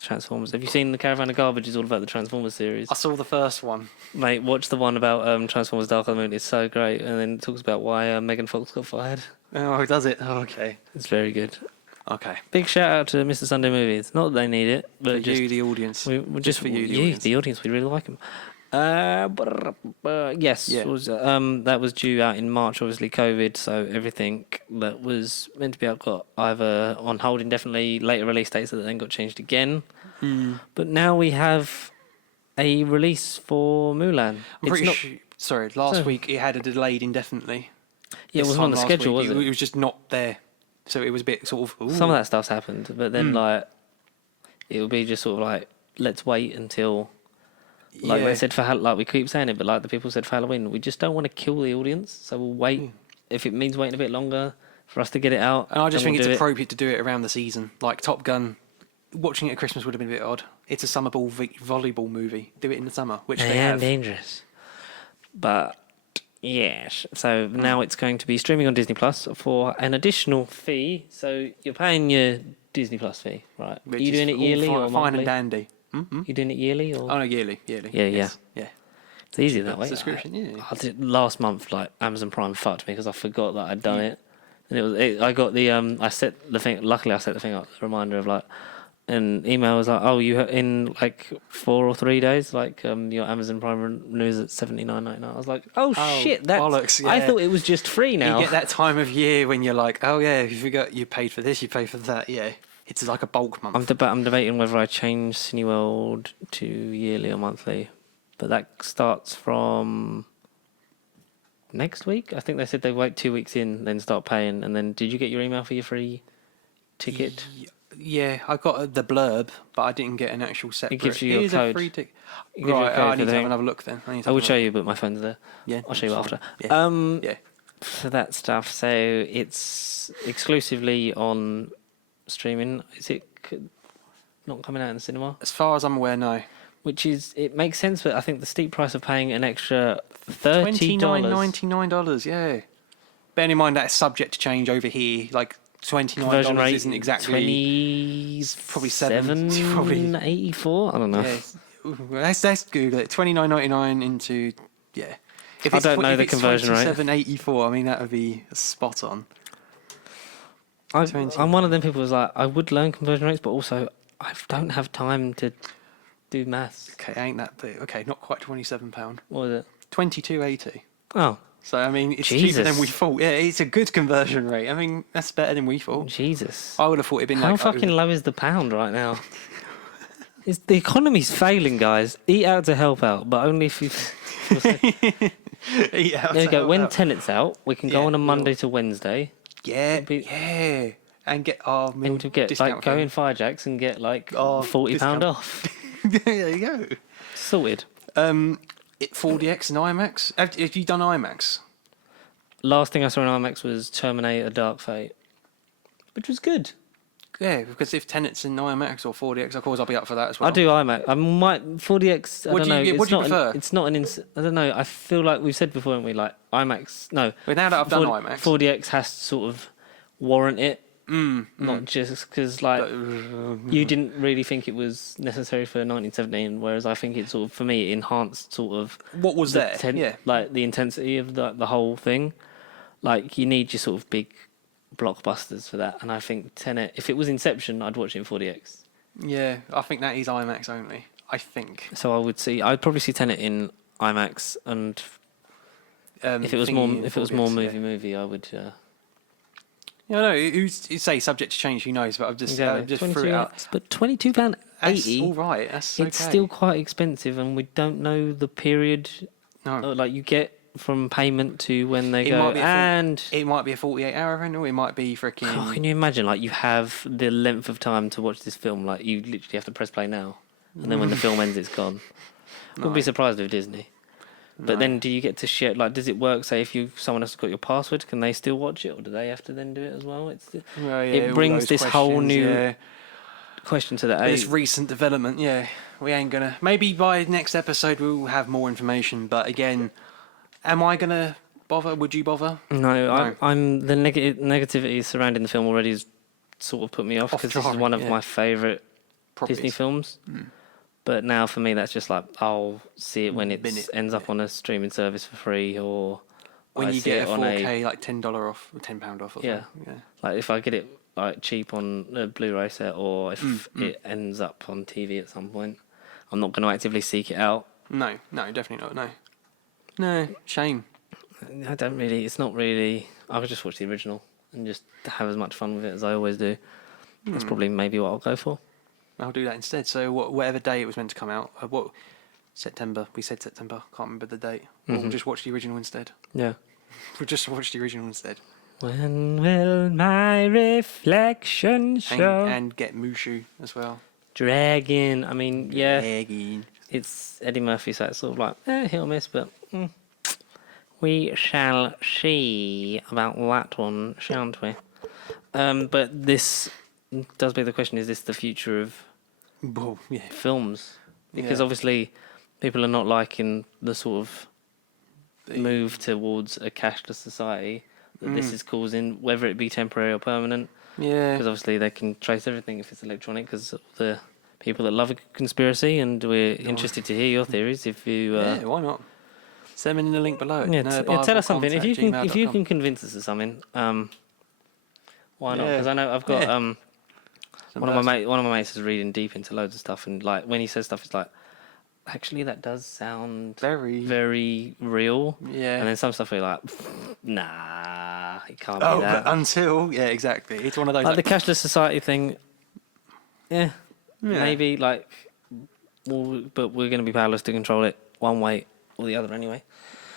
Transformers. Have you seen the Caravan of Garbage? Is all about the Transformers series. I saw the first one. Mate, watch the one about Transformers Dark of the Moon. It's so great, and then it talks about why Megan Fox got fired. Oh, does it? Oh, okay. It's very good. Okay. Big shout out to Mr. Sunday Movies. Not that they need it, but For just you, the audience. we Just for you, the audience. We really like him. Yes, Yeah. that was due out in March. Obviously, COVID, so everything that was meant to be out got either on hold indefinitely, later release dates that then got changed again. But now we have a release for Mulan. I'm pretty sure. Sorry, last week it had a delayed indefinitely. Yeah, it This wasn't on time the last schedule, week, was it? It was just not there. So it was a bit sort of. Ooh. Some of that stuff's happened, but then like it would be just sort of like let's wait until like Yeah. they said for like we keep saying it, but like the people said for Halloween, we just don't want to kill the audience, so we'll wait if it means waiting a bit longer for us to get it out. And I just then think we'll it's do it. appropriate to do it around the season. Like Top Gun, watching it at Christmas would have been a bit odd. It's a summer ball volleyball movie. Do it in the summer, which they and have. dangerous. But yes, so now it's going to be streaming on Disney Plus for an additional fee. So you're paying your Disney Plus fee, right? Are Which you is doing it all yearly fine, or fine monthly? and dandy. Mm-hmm. You doing it yearly or? Oh no, yearly. Yeah, yes. Yeah. It's easier that way. Subscription, yeah. I did last month. Like Amazon Prime fucked me because I forgot that I'd done it, and I got the I set the thing. Luckily, I set the thing up. The reminder of like an email was like, oh, you in like 4 or 3 days, like your Amazon Prime renews at $79.99. I was like, oh shit, that's bollocks, I yeah. thought it was just free now. You get that time of year when you're like, oh yeah, you forgot you paid for this, you paid for that. Yeah, it's like a bulk month. I'm debating whether I change Cineworld to yearly or monthly, but that starts from next week. I think they said they wait 2 weeks in, then start paying. And then, did you get your email for your free ticket? Yeah, I got the blurb, but I didn't get an actual separate. gives you your Here's code. a free ticket. It gives you a Right, code I for need the to have thing. another look then. I need to I have will another show look. you, but my phone's there. Yeah, I'll show you that's after. fine. Yeah. For that stuff, so it's exclusively on streaming. Is it not coming out in the cinema? As far as I'm aware, no. Which is, it makes sense, but I think the steep price of paying an extra $30. $29.99, yeah. Bearing in mind that it's subject to change over here, like Conversion $29 rate isn't exactly 20, probably seven, probably 84. I don't know. Yeah, let's Google it. $29.99 into yeah. If I it's, don't know the conversion rate. $27.84, I mean that would be spot on. I'm one of them people who's like, I would learn conversion rates, but also I don't have time to do maths. Okay, ain't that big? Okay, not quite £27. What was it? $22.80. Oh, So I mean, it's Jesus. cheaper than we thought. Yeah, it's a good conversion rate. I mean, that's better than we thought. Jesus. I would have thought it'd been How like fucking low is the pound right now? The economy's failing, guys. Eat out to help out, but only if you. Yeah, There you go. When Tenet's out, we can go Yeah, on a we Monday will. to Wednesday yeah, and get our meal and to get discount go code. in Firejacks and get like Oh, £40 discount. off. There you go. Sorted. 4DX and IMAX. Have you done IMAX? Last thing I saw in IMAX was Terminator Dark Fate, which was good. Yeah, because if Tenet's in IMAX or 4DX, of course I'll be up for that as well. I do IMAX. I might 4DX. I What don't do you- know. what It's do you not. prefer? It's not an. I don't know. I feel like we've said before, haven't we? Like IMAX. No. But now that I've done 4- IMAX, 4DX has to sort of warrant it, not just because like you didn't really think it was necessary for 1917, whereas I think it sort of for me it enhanced sort of what was there? Yeah, like the intensity of the whole thing. Like you need your sort of big blockbusters for that, and I think Tenet. If it was Inception, I'd watch it in 4DX. yeah. I think that is IMAX only. I think. So I'd probably see Tenet in IMAX, and if it was more, thingy in if it was 4DX, more yeah. movie, I would. Yeah, no. You say subject to change. Who knows? But I've just just threw it out. But £22.80. That's all right. That's It's okay. still quite expensive, and we don't know the period. No. Like you get from payment to when they It go, might be a full- and It might be a 48-hour rental. It might be freaking. oh, can you imagine? Like you have the length of time to watch this film. Like you literally have to press play now, and then when the film ends, it's gone. Wouldn't be surprised if Disney. But then, do you get to share? Like, does it work? Say, if someone else has got your password, can they still watch it, or do they have to then do it as well? Well, yeah, it all brings those this whole questions, new yeah. question to the This recent development, yeah. We ain't gonna. Maybe by next episode we'll have more information. But again, am I gonna bother? Would you bother? No, I'm the negativity surrounding the film already has sort of put me off Off because this is drawing, one of yeah. my favourite Properties. Disney films. But now for me, that's just like I'll see it when it Bin it, ends up on a streaming service for free, or When I you see get it a on 4K, like $10 off, or £10 off. Or Yeah. something. Yeah. like if I get it like cheap on a Blu-ray set, or if it ends up on TV at some point, I'm not going to actively seek it out. No, definitely not. No, shame. I don't really. It's not really. I would just watch the original and just have as much fun with it as I always do. That's probably maybe what I'll go for. I'll do that instead. So whatever day it was meant to come out, September? We said September. Can't remember the date. We'll just watch the original instead. Yeah. We'll just watch the original instead. When will my reflection show? And get Mushu as well. Dragon. I mean, yeah, Again. it's Eddie Murphy, so it's sort of like hit or miss, but we shall see about that one, shan't we? But this does beg the question: is this the future of Well, yeah. films? Because Yeah. obviously, people are not liking the sort of move towards a cashless society that this is causing, whether it be temporary or permanent. Yeah. Because obviously they can trace everything if it's electronic, because the people that love a conspiracy, and we're interested to hear your theories. If you Yeah, why not? Send them in the link below. tell us something. If you nerdbible@gmail.com. can convince us of something, why not? Yeah. Because I know I've got Yeah. one of my mates is reading deep into loads of stuff, and like when he says stuff, it's like, actually that does sound Very. very real. Yeah. And then some stuff we're like, nah, it can't Oh, be that. but until exactly. It's one of those. Like the cashless society thing, Yeah. maybe but we're going to be powerless to control it one way or the other anyway.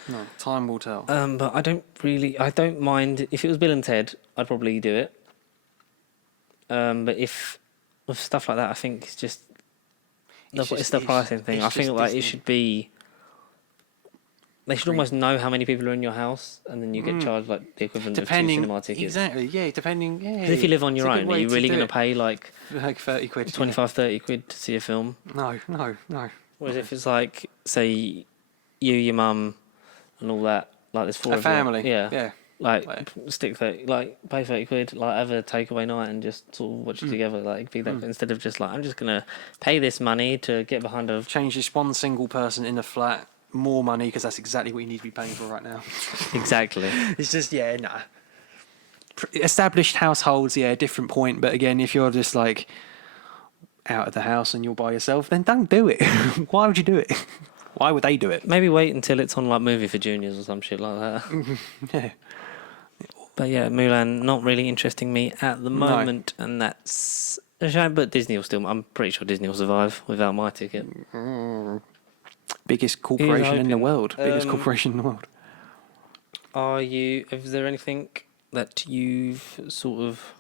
No, time will tell. But I don't mind if it was Bill and Ted, I'd probably do it. But if with stuff like that, I think it's just it's the it's- pricing thing. it's I think just like Disney. it should be. They should almost know how many people are in your house, and then you get charged like the equivalent of 2 cinema tickets. Exactly, yeah, depending. Yeah. 'Cause if you live on your It's a good own, are way you really do going to it. pay like Like 30 quid? 25, 30 quid to see a film? Yeah. No. Whereas if it's like, say, you, your mum, and all that, like there's 4 A of you, family. yeah, Yeah. like Right. stick 30, like pay 30 quid, like have a takeaway night and just sort of watch it together, like be that instead of just like I'm just gonna pay this money to get behind a Change this one single person in a flat more money because that's exactly what you need to be paying for right now. exactly. It's just, yeah, nah. Established households, yeah, different point. But again, if you're just like out of the house and you're by yourself, then don't do it. Why would you do it? Why would they do it? Maybe wait until it's on like Movie for Juniors or some shit like that. Yeah. But yeah, Mulan not really interesting me at the moment, and that's a shame. But Disney will still. I'm pretty sure Disney will survive without my ticket. Biggest corporation in the hoping. world. Biggest corporation in the world. Are you? Is there anything that you've sort of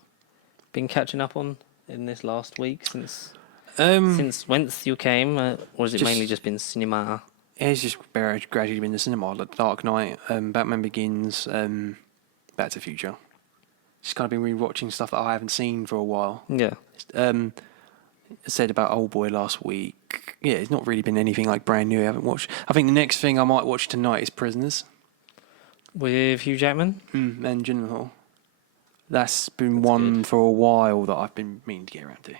been catching up on in this last week since whence you came, or has it just- mainly just been cinema? It's just gradually been the cinema. Like Dark Knight, Batman Begins, Back to the Future. Just kind of been rewatching stuff that I haven't seen for a while. Yeah, I said about Old Boy last week. Yeah, it's not really been anything like brand new I haven't watched. I think the next thing I might watch tonight is Prisoners with Hugh Jackman. and Gyllenhaal. That's been That's one good. for a while that I've been meaning to get around to.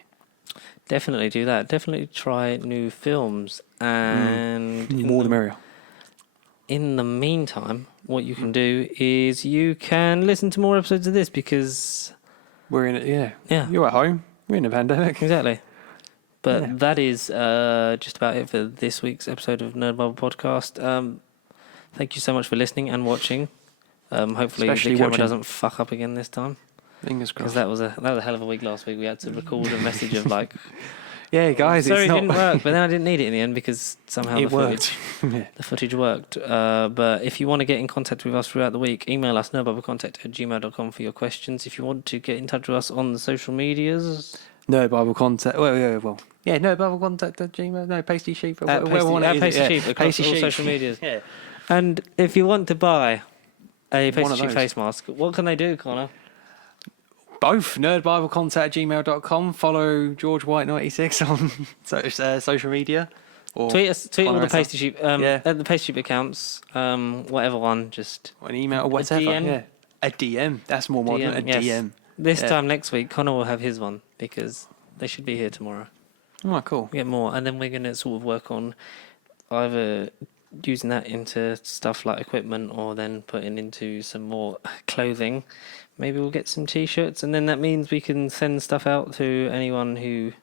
Definitely do that. Definitely try new films, and More the merrier. in the meantime, what you can do is you can listen to more episodes of this because We're in it, yeah. Yeah. You're at home. We're in a pandemic. exactly. But Yeah. that is just about it for this week's episode of Nerd Bubble Podcast. Thank you so much for listening and watching. Hopefully Especially the camera watching. doesn't fuck up again this time, Fingers because crossed. that was a hell of a week last week. We had to record a message of like, Yeah, guys, sorry, it's it not. didn't work, but then I didn't need it in the end because somehow It the footage. worked. Yeah. The footage worked. But if you want to get in contact with us throughout the week, email us nerdbubblecontact@gmail.com for your questions. If you want to get in touch with us on the social medias, No Bible contact. Yeah, no Bible contact at Gmail. No Pasty Sheep. at Pasty Sheep across all social medias. Yeah. And if you want to buy a One Pasty of Sheep those. face mask, what can they do, Connor? Both nerdbiblecontact@gmail.com. Follow George White 96 on social media. Or Tweet all follow the us on- Pasty Sheep, Yeah. at the Pasty Sheep accounts, whatever one, just an email or whatever. DM? Yeah. A DM. That's more modern. DM, A yes. DM. This Yeah. time next week, Connor will have his one because they should be here tomorrow. Oh, cool. We get more, and then we're going to sort of work on either using that into stuff like equipment or then putting into some more clothing. Maybe we'll get some t-shirts, and then that means we can send stuff out to anyone who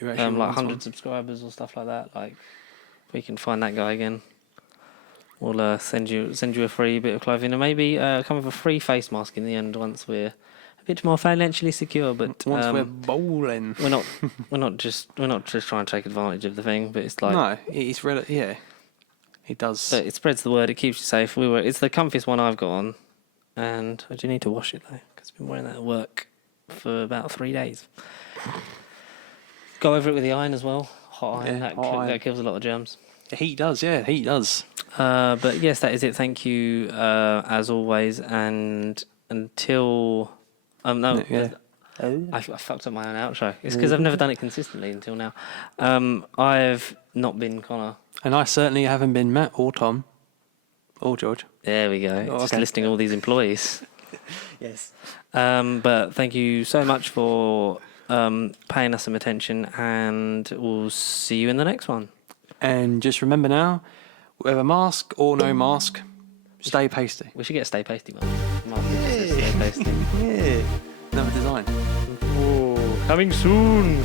Who actually like wants 100 one? subscribers or stuff like that. Like, if we can find that guy again, we'll send you a free bit of clothing, and maybe come with a free face mask in the end once we're a bit more financially secure. But Once we're bowling. we're not just trying to take advantage of the thing, but it's like No, it's really, yeah. It does. but it spreads the word. It keeps you safe. It's the comfiest one I've got on, and I do need to wash it though because I've been wearing that at work for about 3 days. Go over it with the iron as well. Hot iron, Yeah, hot iron. that kills a lot of germs. Heat does, yeah. Heat does. But yes, that is it. Thank you as always, and until no. Yeah. I fucked up my own outro. It's because I've never done it consistently until now. I've not been Connor. And I certainly haven't been Matt or Tom or George. There we go. Oh, Just okay. listing all these employees. Yes. But thank you so much for paying us some attention, and we'll see you in the next one. And just remember now, whether mask or no mask, stay pasty. We should get a Stay Pasty one. Stay Pasty. Yeah. Another design. Coming soon.